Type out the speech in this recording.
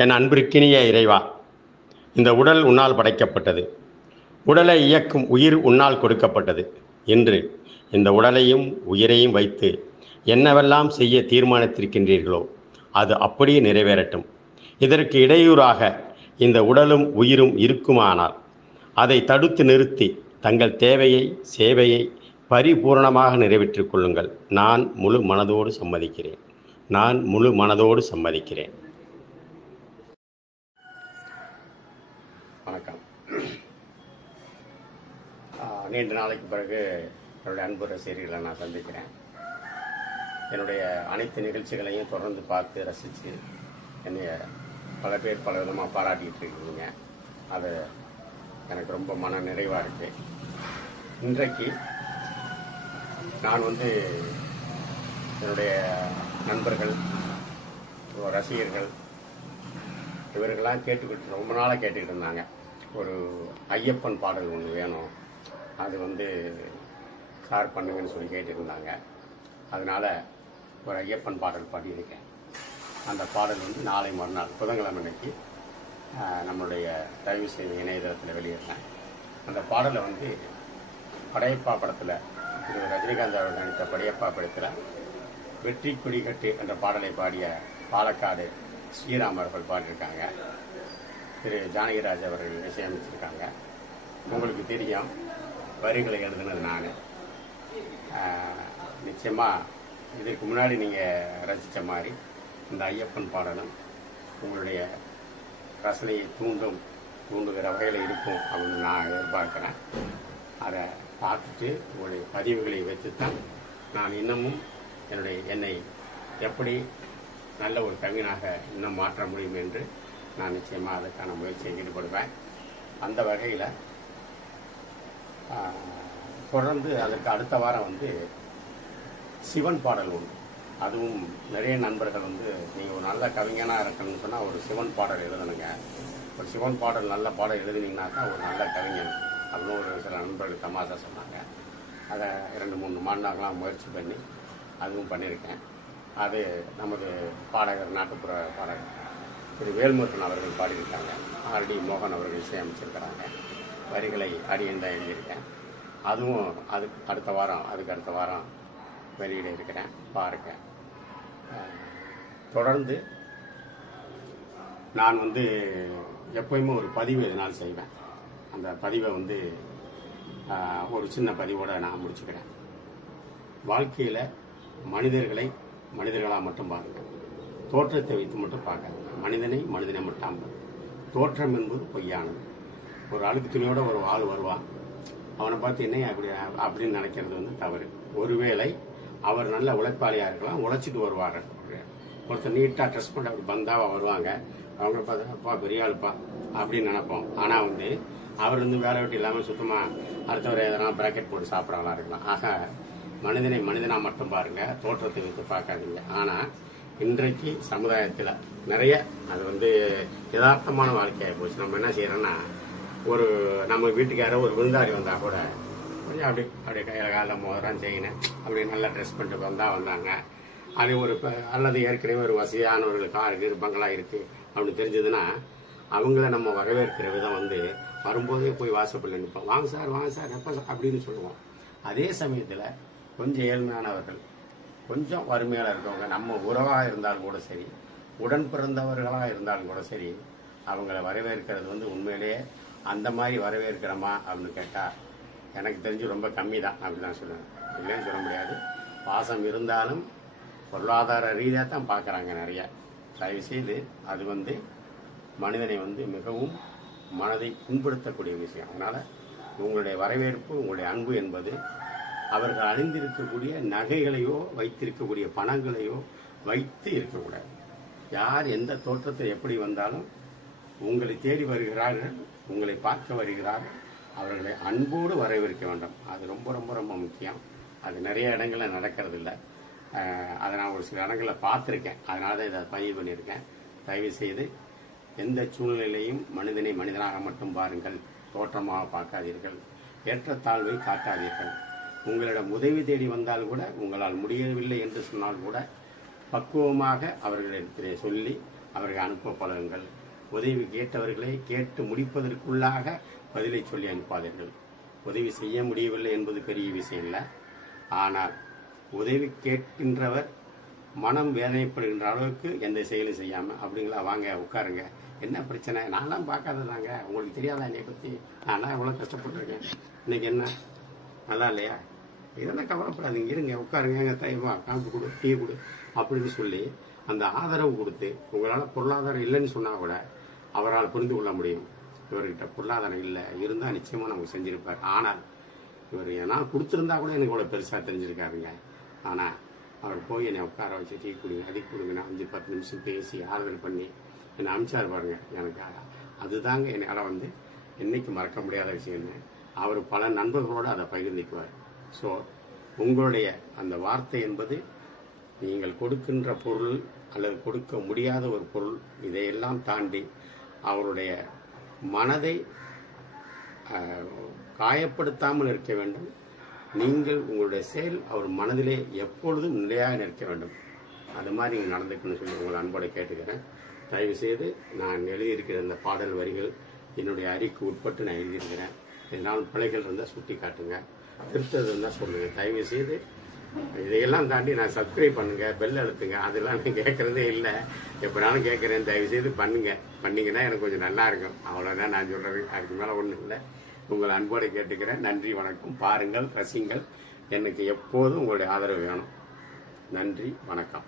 என் அன்பிற்கினிய இறைவா, இந்த உடல் உன்னால் படைக்கப்பட்டது. உடலை இயக்கும் உயிர் உன்னால் கொடுக்கப்பட்டது. இன்று இந்த உடலையும் உயிரையும் வைத்து என்னவெல்லாம் செய்ய தீர்மானித்திருக்கின்றீர்களோ அது அப்படியே நிறைவேறட்டும். இதற்கு இடையூறாக இந்த உடலும் உயிரும் இருக்குமானால் அதை தடுத்து நிறுத்தி தங்கள் தேவையை, சேவையை பரிபூரணமாக நிறைவேற்றிக் கொள்ளுங்கள். நான் முழு மனதோடு சம்மதிக்கிறேன். நான் முழு மனதோடு சம்மதிக்கிறேன். வணக்கம். நீண்ட நாளைக்கு பிறகு என்னுடைய அன்பு ரசிகர்களை நான் சந்திக்கிறேன். என்னுடைய அனைத்து நிகழ்ச்சிகளையும் தொடர்ந்து பார்த்து ரசித்து என்னைய பல பேர் பல விதமாக பாராட்டிகிட்டு இருக்கீங்க. அது எனக்கு ரொம்ப மன நிறைவாக இருக்கு. இன்றைக்கு நான் என்னுடைய நண்பர்கள், ரசிகர்கள் இவர்களெலாம் கேட்டுக்கிட்டு ரொம்ப நாளாக கேட்டுக்கிட்டு இருந்தாங்க. ஒரு ஐயப்பன் பாடல் ஒன்று வேணும், அது சார் பண்ணுங்கன்னு சொல்லி கேட்டுருந்தாங்க. அதனால் ஒரு ஐயப்பன் பாடல் பாடியிருக்கேன். அந்த பாடல் நாளை மறுநாள் புதன்கிழமை அன்னைக்கு நம்மளுடைய தயவு செய்த இணையதளத்தில் வெளியிடுறேன். அந்த பாடலை படையப்பா படத்தில், திரு ரஜினிகாந்த் அவர்கள் நடித்த படையப்பா படத்தில் வெற்றி கொடி கட்டு என்ற பாடலை பாடிய பாலக்காடு ஸ்ரீராம் அவர்கள் பாடியிருக்காங்க. திரு ஜானகிராஜ் அவர்கள் இசையமைச்சிருக்காங்க. உங்களுக்கு தெரியும், வரிகளை எழுதுனது நான். நிச்சயமாக இதுக்கு முன்னாடி நீங்கள் ரசித்த மாதிரி இந்த ஐயப்பன் பாடலும் உங்களுடைய ரசனையை தூண்டுகிற வகையில் இருக்கும் அப்படின்னு நான் எதிர்பார்க்குறேன். அதை பார்த்துட்டு உங்களுடைய பதிவுகளை வைத்துத்தான் நான் இன்னமும் என்னை எப்படி நல்ல ஒரு கவிஞனாக இன்னும் மாற்ற முடியும் என்று நான் நிச்சயமாக அதற்கான முயற்சியை ஈடுபடுவேன். அந்த வகையில் தொடர்ந்து அதற்கு அடுத்த வாரம் சிவன் பாடல் உண்டு. அதுவும் நிறைய நண்பர்கள் நீங்கள் ஒரு நல்ல கவிஞனாக இருக்கணும்னு சொன்னால் ஒரு சிவன் பாடல் எழுதணுங்க. ஒரு சிவன் பாடல் நல்ல பாடல் எழுதினீங்கன்னாக்கா ஒரு நல்ல கவிஞன் அப்படின்னு ஒரு சில நண்பர்கள் தமாசா சொன்னாங்க. அதை 2-3 மாநாகலாம் முயற்சி பண்ணி அதுவும் பண்ணியிருக்கேன். அது நமது பாடகர், நாட்டுப்புற பாடகர் திரு வேல்முருகன் அவர்கள் பாடியிருக்காங்க. ஆர்டி மோகன் அவர்கள் இசையமைச்சிருக்கிறாங்க. வரிகளை அடியன் தான் எழுதியிருக்கேன். அதுவும் அதுக்கு அடுத்த வாரம் வெளியிட இருக்கிறேன். பாருங்க. தொடர்ந்து நான் எப்போயுமே ஒரு பதிவு எதனால் செய்வேன். அந்த பதிவை ஒரு சின்ன பதிவோடு நான் முடிச்சுக்கிறேன். வாழ்க்கையில் மனிதர்களை மனிதர்களாக மட்டும் பாருங்கள். தோற்றத்தை வைத்து மட்டும் பார்க்காது. மனிதனை மட்டும். தோற்றம் என்பது பொய்யானது. ஒரு அழுக்கு துணியோட ஒரு ஆள் வருவான். அவனை பார்த்து என்ன அப்படின்னு நினைக்கிறது தவறு. ஒருவேளை அவர் நல்ல உழைப்பாளியாக இருக்கலாம், உழைச்சிட்டு வருவார்கள். ஒருத்தர் நீட்டாக ட்ரெஸ் பண்ண அப்படி பந்தாவாக வருவாங்க. அவங்க பார்த்தா பெரிய ஆளுப்பா அப்படின்னு நினைப்போம். ஆனால் அவர் வேலை வெட்டி இல்லாமல் சுத்தமாக அடுத்தவரை எதனா பிராக்கெட் போட்டு சாப்பிட்றவங்களா இருக்கலாம். ஆக மனிதனாக மட்டும் பாருங்க, தோற்றத்தை வைத்து பார்க்காதீங்க. ஆனால் இன்றைக்கு சமுதாயத்தில் நிறைய அது யதார்த்தமான வாழ்க்கையாக போச்சு. நம்ம என்ன செய்யறோம்னா, நம்ம வீட்டுக்கு யாரோ ஒரு விருந்தாடி வந்தால் கூட கொஞ்சம் அப்படியே கையில் காலில் மோதிரம் செய்யணும், அப்படி நல்லா ட்ரெஸ் பண்ணிட்டு வந்தாங்க. அது அல்லது ஏற்கனவே ஒரு வசதியானவர்கள் கார் இருக்குது, பங்களா இருக்குது அப்படின்னு தெரிஞ்சதுன்னா அவங்கள நம்ம வரவேற்கிற விதம் வரும்போதே போய் வாசப்பள்ள நிற்போம். வாங்க சார் எப்போ அப்படின்னு சொல்லுவோம். அதே சமயத்தில் கொஞ்சம் ஏழ்மையானவர்கள், கொஞ்சம் வறுமையாக இருக்கவங்க, நம்ம உறவாக இருந்தாலும் கூட சரி, உடன் பிறந்தவர்களாக இருந்தாலும் கூட சரி, அவங்கள வரவேற்கிறது உண்மையிலேயே அந்த மாதிரி வரவேற்கிறோமா அப்படின்னு கேட்டால் எனக்கு தெரிஞ்சு ரொம்ப கம்மி தான். அப்படி தான் சொல்லுவேன். இல்லைன்னு சொல்ல முடியாது. பாசம் இருந்தாலும் பொருளாதார ரீதியாக தான் பார்க்குறாங்க நிறைய. தயவுசெய்து அது மனிதனை மிகவும் மனதை புண்படுத்தக்கூடிய விஷயம். அதனால் உங்களுடைய வரவேற்பு, உங்களுடைய அன்பு என்பது அவர்கள் அணிந்திருக்கக்கூடிய நகைகளையோ வைத்திருக்கக்கூடிய பணங்களையோ வைத்து இருக்கக்கூடாது. யார் எந்த தோற்றத்தில் எப்படி வந்தாலும் உங்களை தேடி வருகிறார்கள், உங்களை பார்க்க வருகிறார்கள், அவர்களை அன்போடு வரவேற்க வேண்டும். அது ரொம்ப ரொம்ப ரொம்ப முக்கியம். அது நிறைய இடங்களில் நடக்கிறது இல்லை. அதை நான் ஒரு சில இடங்களில் பார்த்துருக்கேன். அதனால தான் இதை பதிவு பண்ணியிருக்கேன். தயவு செய்து எந்த சூழ்நிலையிலையும் மனிதனாக மட்டும் பாருங்கள், தோற்றமாக பார்க்காதீர்கள், ஏற்றத்தாழ்வை காட்டாதீர்கள். உங்களிடம் உதவி தேடி வந்தால் கூட, உங்களால் முடியவில்லை என்று சொன்னால் கூட, பக்குவமாக அவர்களிடத்திலே சொல்லி அவர்களை அனுப்ப பழகுங்கள். உதவி கேட்டவர்களை கேட்டு முடிப்பதற்குள்ளாக பதிலை சொல்லி அனுப்பாதீர்கள். உதவி செய்ய முடியவில்லை என்பது பெரிய விஷயம் இல்லை. ஆனால் உதவி கேட்கின்றவர் மனம் வேதனைப்படுகின்ற அளவுக்கு எந்த செயலும் செய்யாமல், அப்படிங்களா, வாங்க உட்காருங்க, என்ன பிரச்சனை, நான்லாம் பார்க்காததாங்க, உங்களுக்கு தெரியாதா என்னை பற்றி, நான்லாம் எவ்வளோ கஷ்டப்பட்டுருக்கேன், இன்னைக்கு என்ன நல்லா இல்லையா, இதெல்லாம் கவலைப்படாதீங்க, இருங்க உட்காருங்க, எங்கள் தைவா காம்பு கொடு, டீ கொடு அப்படின்னு சொல்லி அந்த ஆதரவு கொடுத்து, உங்களால் பொருளாதாரம் இல்லைன்னு சொன்னால் கூட அவரால் புரிந்து கொள்ள முடியும். இவர்கிட்ட பொருளாதாரம் இல்லை, இருந்தால் நிச்சயமாக நமக்கு செஞ்சுருப்பார். ஆனால் இவர் நான் கொடுத்துருந்தா கூட எனக்கு இவ்வளோ பெருசாக தெரிஞ்சிருக்காருங்க. ஆனால் அவர் போய் என்னை உட்கார வச்சு டீ கொடுங்க, அடி கொடுங்க, நான் 5-10 நிமிஷம் பேசி ஆறுதல் பண்ணி என்னை அனுப்பிச்சார் பாருங்க. எனக்கு அதுதாங்க என்னால் என்னைக்கு மறக்க முடியாத விஷயம்னு. அவர் பல நண்பர்களோடு அதை பகிர்ந்துக்குவார். ஸோ உங்களுடைய அந்த வார்த்தை என்பது நீங்கள் கொடுக்கின்ற பொருள் அல்லது கொடுக்க முடியாத ஒரு பொருள், இதையெல்லாம் தாண்டி அவருடைய மனதை காயப்படுத்தாமல் இருக்க வேண்டும். நீங்கள் உங்களுடைய செயல் அவர் மனதிலே எப்பொழுதும் நிலையாக நிற்க வேண்டும். அது மாதிரி நீங்கள் நடந்துக்கணும்னு சொல்லி உங்களை அன்போடு கேட்டுக்கிறேன். தயவு செய்து நான் எழுதியிருக்கிற இந்த பாடல் வரிகள் என்னுடைய அறிக்கு உட்பட்டு நான் எழுதியிருக்கிறேன். இதனால் பிழைகள் இருந்தால் சுட்டி காட்டுங்க, திருத்தது இருந்தால் சொல்லுங்கள். தயவு செய்து இதையெல்லாம் தாண்டி நான் சப்ஸ்கிரைப் பண்ணுங்க, பெல் அழுத்துங்க, அதெல்லாம் நான் கேட்கறதே இல்லை. எப்போனாலும் கேட்குறேன், தயவு செய்து பண்ணுங்க. பண்ணிங்கன்னா எனக்கு கொஞ்சம் நல்லா இருக்கும். அவ்வளோதான் நான் சொல்கிறது, அதுக்கு மேலே ஒன்றும் இல்லை. உங்களை அன்போடு கேட்டுக்கிறேன். நன்றி, வணக்கம். பாருங்கள், ரசிங்கள். எனக்கு எப்போதும் உங்களுடைய ஆதரவு வேணும். நன்றி, வணக்கம்.